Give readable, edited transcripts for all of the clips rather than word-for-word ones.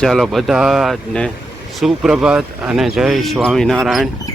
ચાલો બધાને સુપ્રભાત અને જય સ્વામિનારાયણ.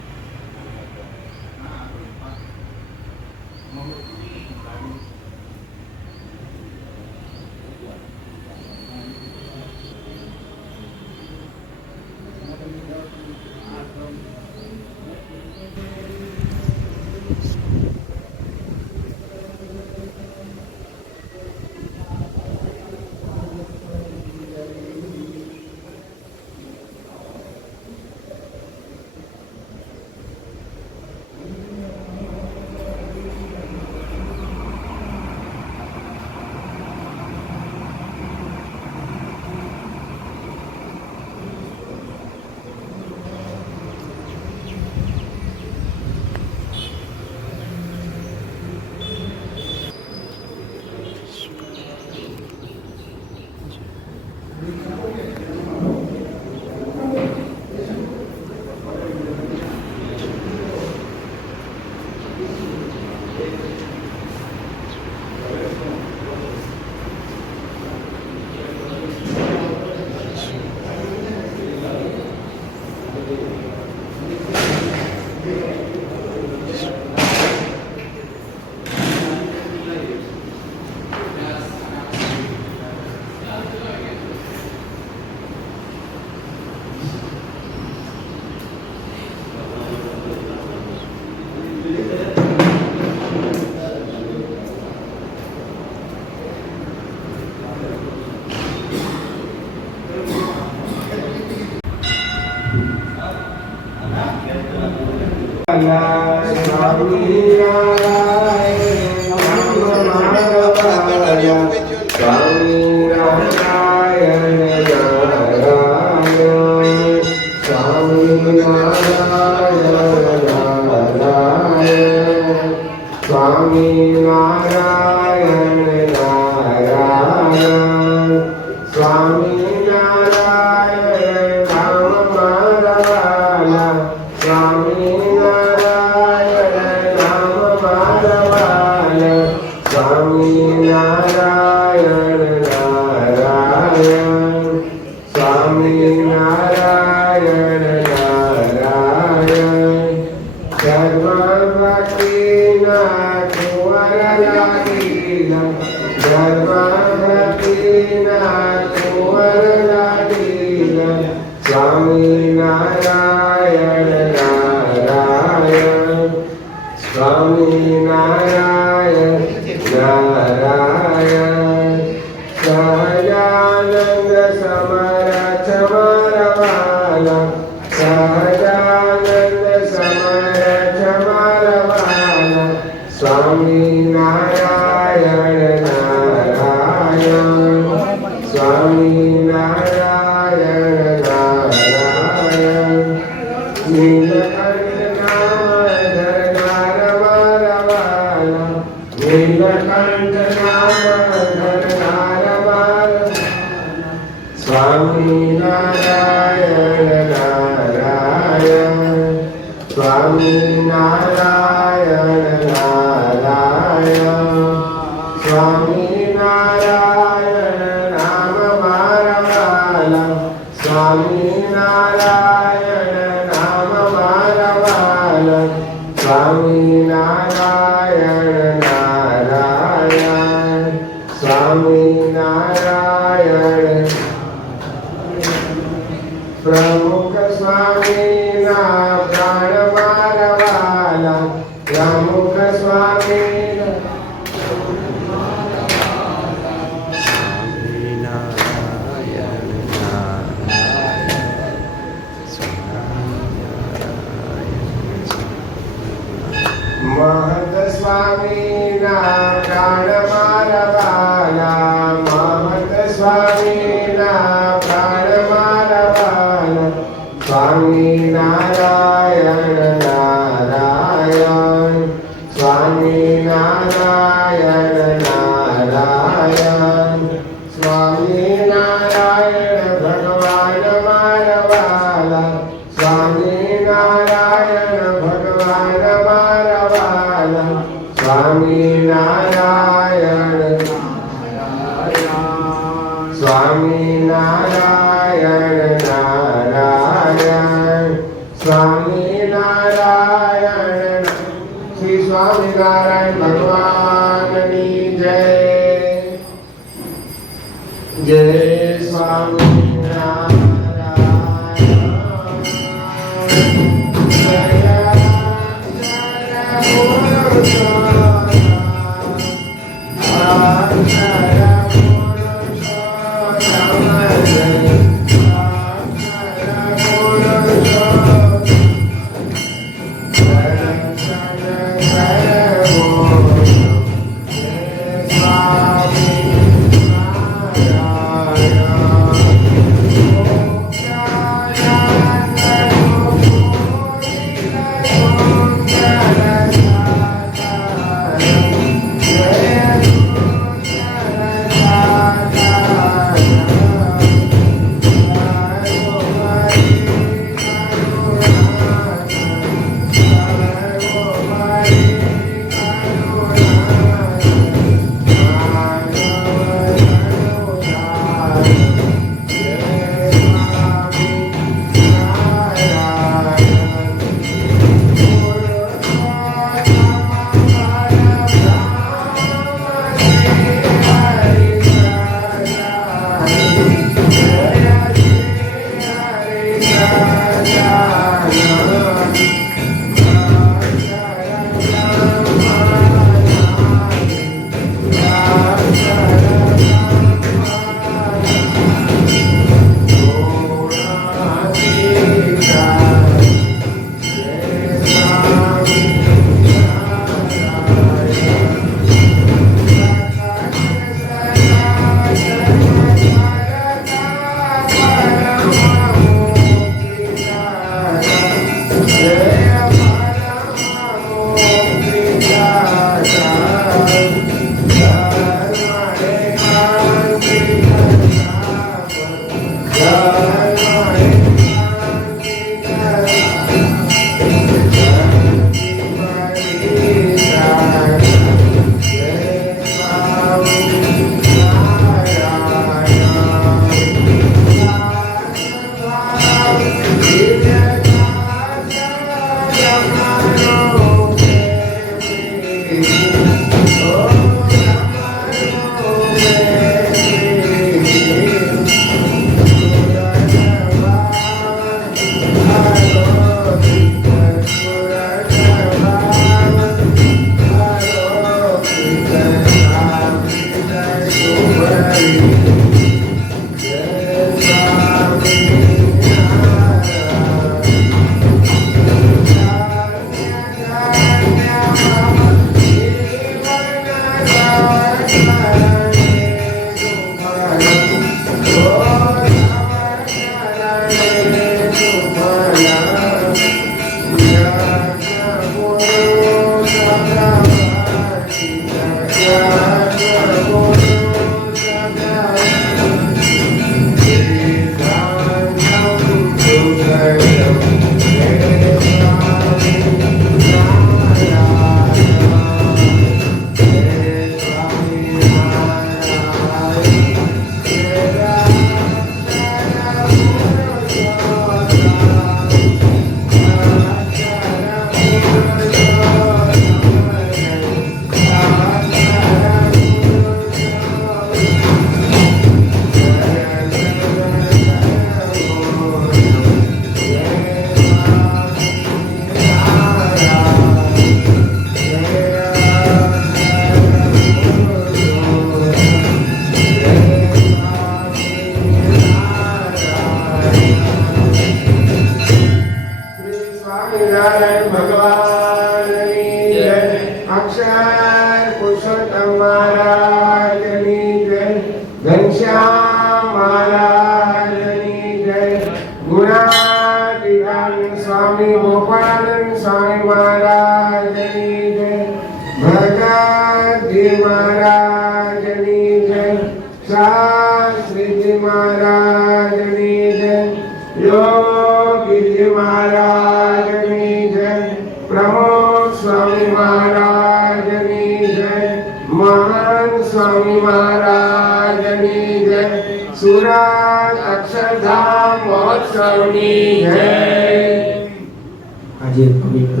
આજે પવિત્ર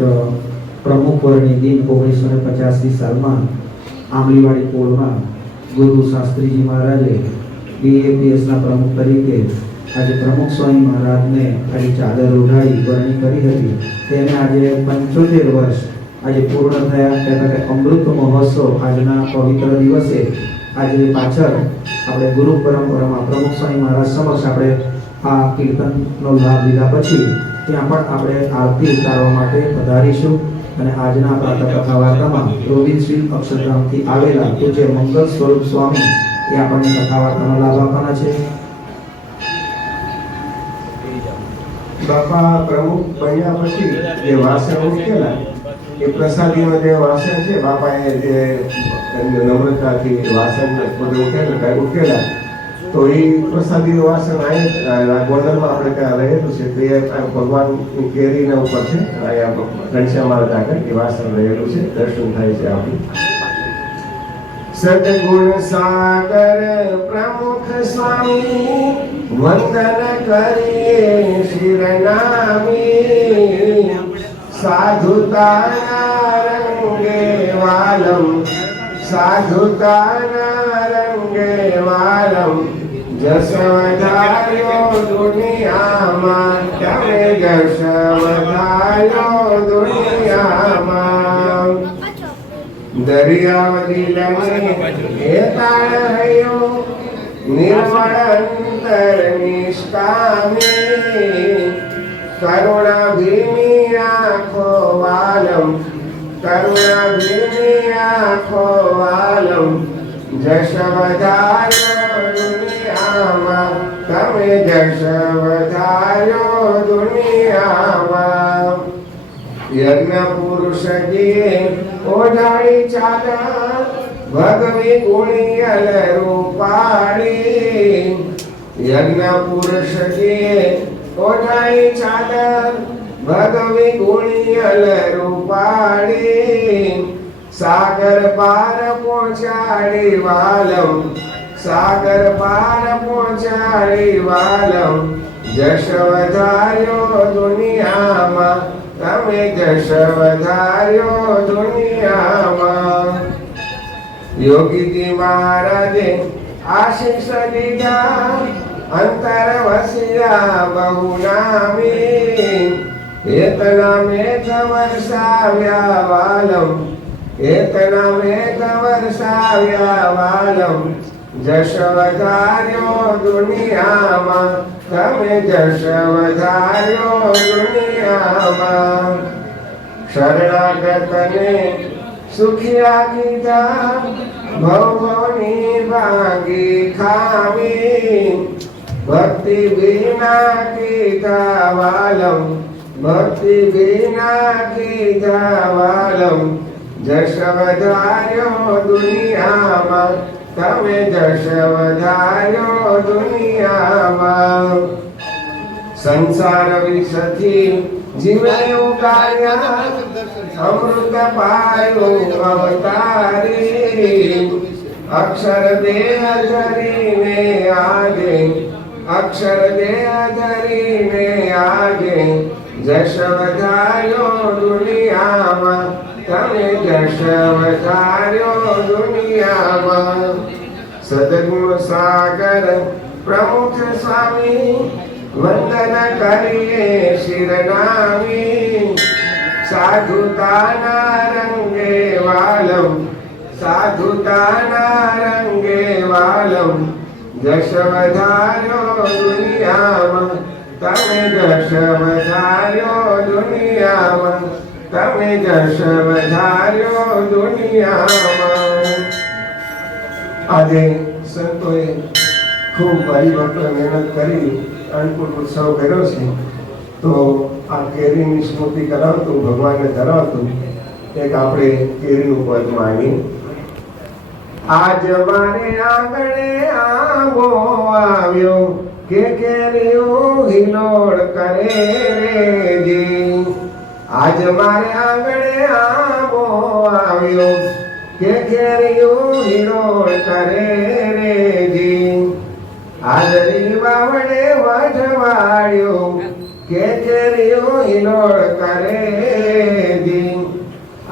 પ્રમુખ વર્ણિ દિન 1950 સાલમાં આંબલીવાડી પોળમાં ગુરુ શાસ્ત્રીજી મહારાજે બીએપીએસના પ્રમુખ તરીકે આજે પ્રમુખ સ્વામી મહારાજને આજે ચાદર ઓઢાડી વરણી કરી હતી. તેને આજે 75 વર્ષ આજે પૂર્ણ થયા. કહેતા કે અમૃત મહોત્સવ આજના પવિત્ર દિવસે આજે પાછળ આપણે ગુરુ પરંપરામાં પ્રમુખ સ્વામી મહારાજ સમક્ષ આપણે આ કીર્તનનો લાભ લીધા પછી ત્યાં પણ આપણે આરતી ઉતારવા માટે પધારીશું. અને આજના પ્રાતઃ કથા વાર્તામાં પ્રોવિન્સિયલ અક્ષરધામથી આવેલા પૂજ્ય મંગલ સ્વરૂપ સ્વામી એ આપણને કથા વાર્તાનો લાભ આપવાના છે. બાપા પ્રમુખ બન્યા પછી જે વાસણ ઉઠેલા એ પ્રસાદીનો જે વાસણ છે બાપાએ જે નમ્રતાથી વાસણ બધું ઉઠેલા તો એ પ્રસાદીનું વાસણ અહીંયા ગોંડલમાં આપણે ત્યાં રહેલું છે તે ભગવાનની કેરીના ઉપર છે. અહીંયા ઘનશ્યામ મહારાજ આગળ એ વાસણ રહેલું છે, દર્શન થાય છે આપણું. સદગુણ સાગર પ્રમુખ સ્વામી વંદન કરીએ શિરનામી સાધુતાના રંગે વાલમ સાધુતાના રંગે વાલમ જસ વધાર્યો દુનિયામાં તમે જસ વધાર્યો દુનિયામાં દરિયાવદી લઈને એ તાળ હૈયો નિર્મળ અંતર નિષ્કામી કરુણા ભીમી આંખો વાલમ કરુણા ભીમી આંખો વાલમ જશ વધાર્યો દુનિયામાં તમે જશ વધાર્યો દુનિયામાં યજ્ઞ પુરુષજીએ ઓઢાડી ચાદર ભગવી ગુણિયલ રૂપાળી યજ્ઞ પુરુષજીએ ઓઢાડી ચાદર ભગવી ગુણિયલ રૂપાળી સાગર પાર પહોંચાડી વાલમ સાગર પાર પહોંચાડી વાલમ જશ વધાર્યો દુનિયામાં તમે જશ વધાર્યો દુનિયામાં. યોગીજી મહારાજે આશીષ દીધા, અંતર વસ્યા બહુ નામી. એતના મેઘ વરસાવ્યા વાલમ, એતના મેઘ વરસાવ્યા વાલમ. જશ વધાર્યો દુનિયામાં, તમે જશ વધાર્યો દુનિયામાં. શરણાગતને સુખિયા કીધા, ભવની ભાંગી ખાવી. ભક્તિ વિના કીધા વાલમ, ભક્તિ વિના કીધા વાલમ. જશ વધાર્યો દુનિયામાં, તમે જશ વધાર્યો દુનિયામાં. સંસાર વિષથી જીવે ઉગાર્યા, અમૃત પાયું અવતારી. અક્ષર દેહ ધરીને આજે, અક્ષર દેહ ધરીને આજે. જશ વધાર્યો દુનિયામાં, તમે જશ વધાર્યો દુનિયામાં. સદગુણ સાગર પ્રમુખ સ્વામી, વંદન કરીએ શિરનામી. સાધુતાના રંગે વાલમ, સાધુતાના રંગે વાલમ. જશ વધાર્યો દુનિયામાં, તમે જશ વધાર્યો દુનિયામાં. તમે જશ વધાર્યો દુનિયામાં. આજે સંતોએ ખૂબ હરિભક્તોએ મહેનત કરી અન્નકૂટ ઉત્સવ કર્યો છે. તો આ કેરીની સ્મૃતિ કરાવતું, ભગવાનને ધરાવતું એક આપણે કેરીનું પદ માની. આજ મારે આંગણે આંબો આવ્યો, કે કેરીઓ હિલોળ કરે રેજી. આજ મારે આંગણે આંબો આવ્યો, કે કેરીઓ હિલોળ કરે રેજી. આદરી વાવડે વઢવાડ્યો, કે કેરીઓ હિલોળ કરે રેજી.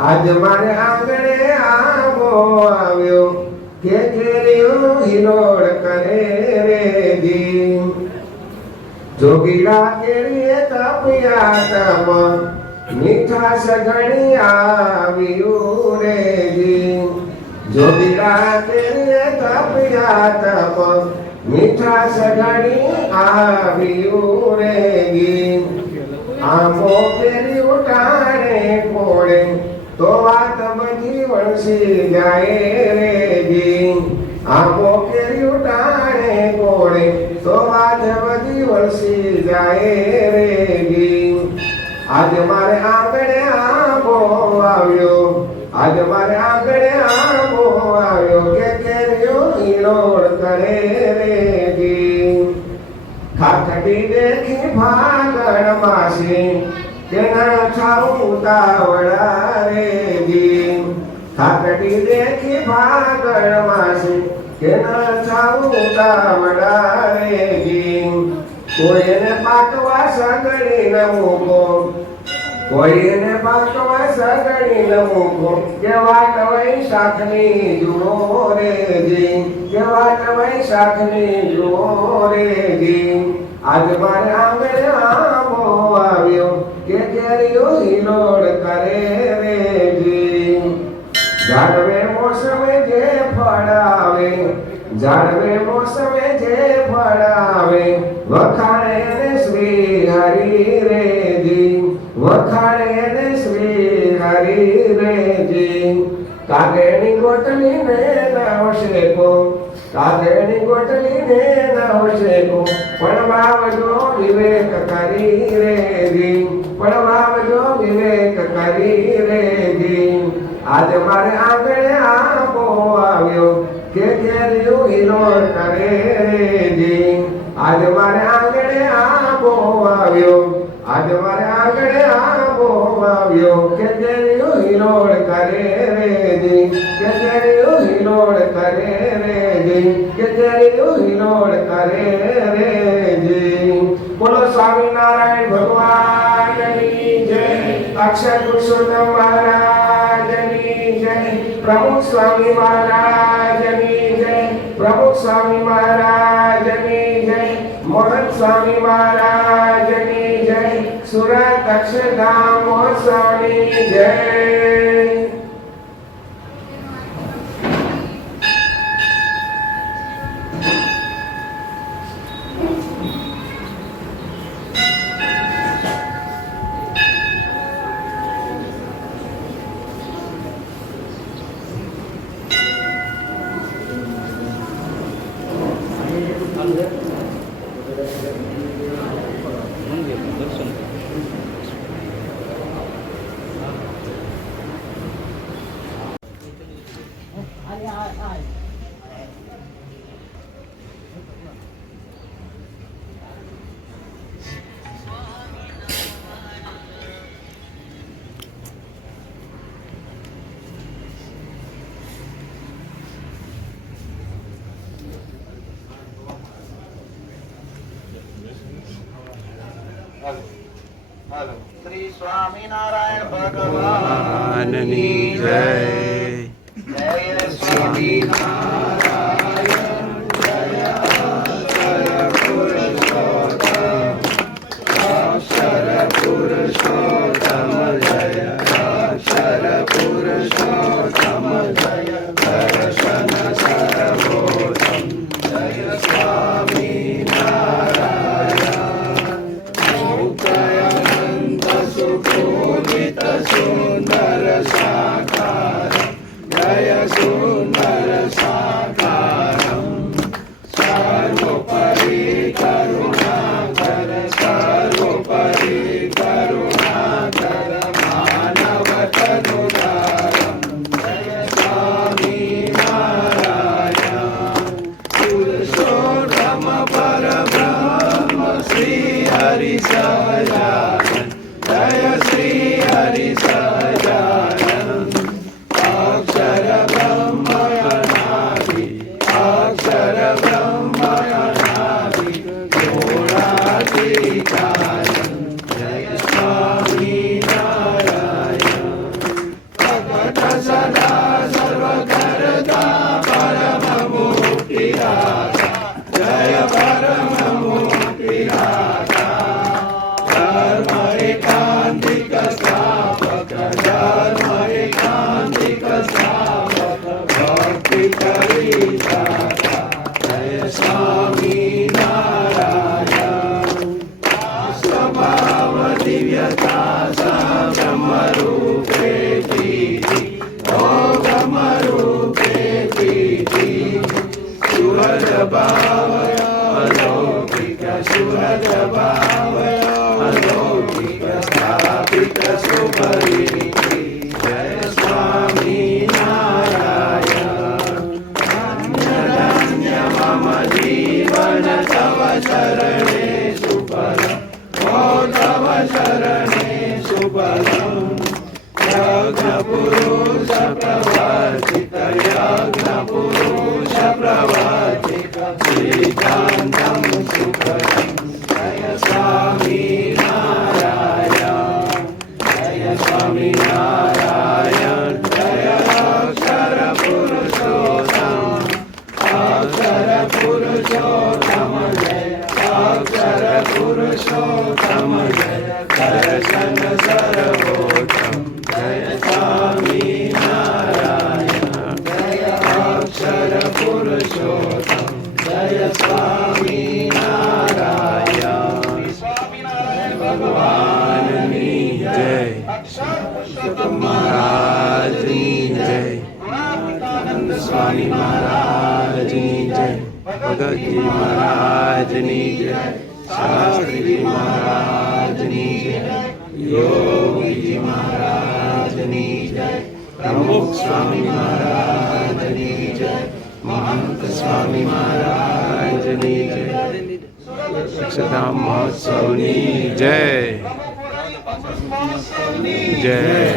આજ મારે આંગણે આંબો આવ્યો, કે કેરીઓ હિલોળ કરે રેજી. જોગીડા કેરીએ તપ્યા તમ, મીઠાશ ઘણી આવ્યું રેજી. જોગીડા કેરીએ તપ્યા તમ, મીઠાશ ઘણી આવ્યું રેજી. આંબો કેરી ઉટાણે કોળે, તો વાત બધી વણસી જાય રેજી. આંબો કેરી ઉટાણે કોળે, તો વાત બધી વણસી જાય રેજી. આજે મારે આંગણે આંબો આવ્યો, આજે મારે આંગણે આંબો આવ્યો, કે કેરીઓ હિલોળ કરે રેજી. ખાખડી દેખી ભાગણ માસી, કે ન થાઉં ઉતાવળા રેજી. ખાખડી દેખી ભાગણ માસી, કે ન થાઉં ઉતાવળા રેજી. કોઈને પાકવા સગડી ન મૂકો, કોઈને પાકવા સગડી ન મૂકો, કે વાત વૈશાખની જુઓ રેજી. કે વાત વૈશાખની જુઓ રેજી. આજ મારે આંગણે આંબો આવ્યો, કે કેરીઓ હિલોળ કરે રેજી. ઝાડવે મોસમે જે ફળ આવે, ઝાડવે મોસમે જે ફળ આવે, વખાણે ને શ્રી હરિ રેજી. વખાણે ને શ્રી હરિ રેજી. કાગળની ગોટલીને નવશેકો, કાગળની ગોટલીને નવશેકો, પણ વાવજો વિવેક કરી રેજી. પણ વાવજો વિવેક કરી રેજી. આજ મારે આંગણે આંબો આવ્યો, કે કેરીઓ હિલોળ કરે રેજી. આજ મારે આંગણે આંબો આવ્યો, આજ મારે આંગણે આંબો આવ્યો, કે કેરીઓ હિલોળ કરે રેજી. કે કેરીઓ હિલોળ કરે રેજી. કે કેરીઓ હિલોળ કરે રેજી. બોલો સ્વામિનારાયણ ભગવાનની જય. अक्षर पुरुषोत्तम महाराज की जय। प्रमुख स्वामी महाराज की जय। प्रमुख स्वामी महाराज की जय। मोहन स्वामी महाराज की जय। सूरत अक्षरधाम महोत्सव की जय। श्री स्वामीनारायण भगवान ભગવાનની જય. जय स्वामीनारायण जय अक्षर पुरुषोत्तम जय अक्षर पुरुषोत्तम जय दर्शन सर्वोत्तम जय सुखोदित सुंदर साकार जय सुंदर साकारं सर्वोपरि करुणाकर सर्वोपरि करुणाकर मानव तनुधारं जय स्वामी नारायण पुरुषोत्तम परब्रह्म श्री हरि सहायन जय श्री हरि सहायन अक्षर ब्रह्म अनादि अक्षर ब्रह्म अनादि गुणातीतायन जय स्वामी नारायण भगत सदा सर्वकर्ता परम मुक्तिदाता जय परम मुक्तिदाता धर्म एकांतिक स्थापक धर्म एकांतिक स्थापक भक्ति करिदाता जय स्वामी नारायण स्वभाव दिव्यता ब्रह्म रूपे दीदी ओ ब्रह्म रूपे दीदी सुहृद भाव अलौकिक सुहृद भाव अलौकिक स्थापित सुपरीति जय स्वामी नारायण धन्य धन्य मम जीवन तव शरणे सुफलम् ओ तव शरणे सुफलम् यज्ञ पुरुष प्रवर्तित यज्ञ पुरुष प्रवर्तित श्रीकान्तं सुखदं जय स्वामी नारायण जय स्वामी नारायण जय अक्षर पुरुषोत्तम जय अक्षर पुरुषोत्तम जय दर्शन सर्वोत्तम जय स्वामी नारायण जय अक्षर पुरुषोत्तम जय स्वामी नारायण ભગવાનની જય. મહારાજની જય. ગુણાતીતાનંદ સ્વામી મહારાજની જય. ભગતજી મહારાજની જય. શાસ્ત્રીજી મહારાજની જય. યોગીજી મહારાજની જય. પ્રમુખ સ્વામી મહારાજની જય. મહંત સ્વામી મહારાજની જય. અક્ષરધામ મહોત્સવની જય. જય.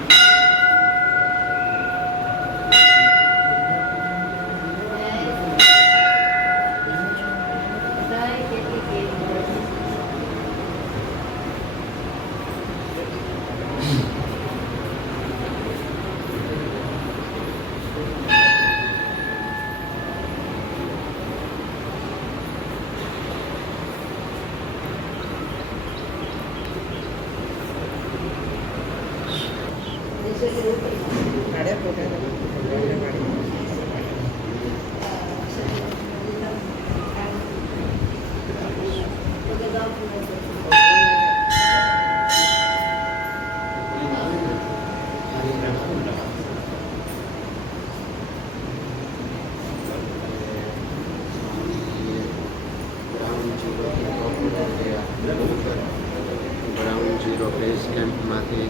ગ્રાઉન્ડ ઝીરો બેઝ કેમ્પમાંથી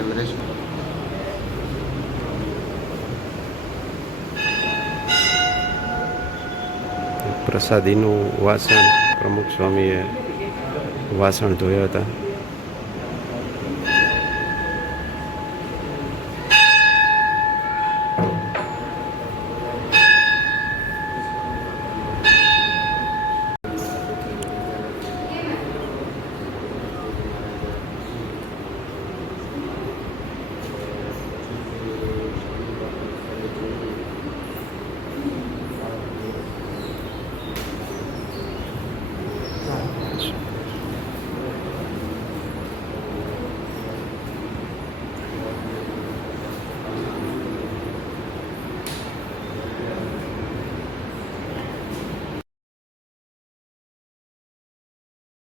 એવરેસ્ટ પ્રસાદીનું વાસણ પ્રમુખ સ્વામીએ વાસણ ધોયા હતા.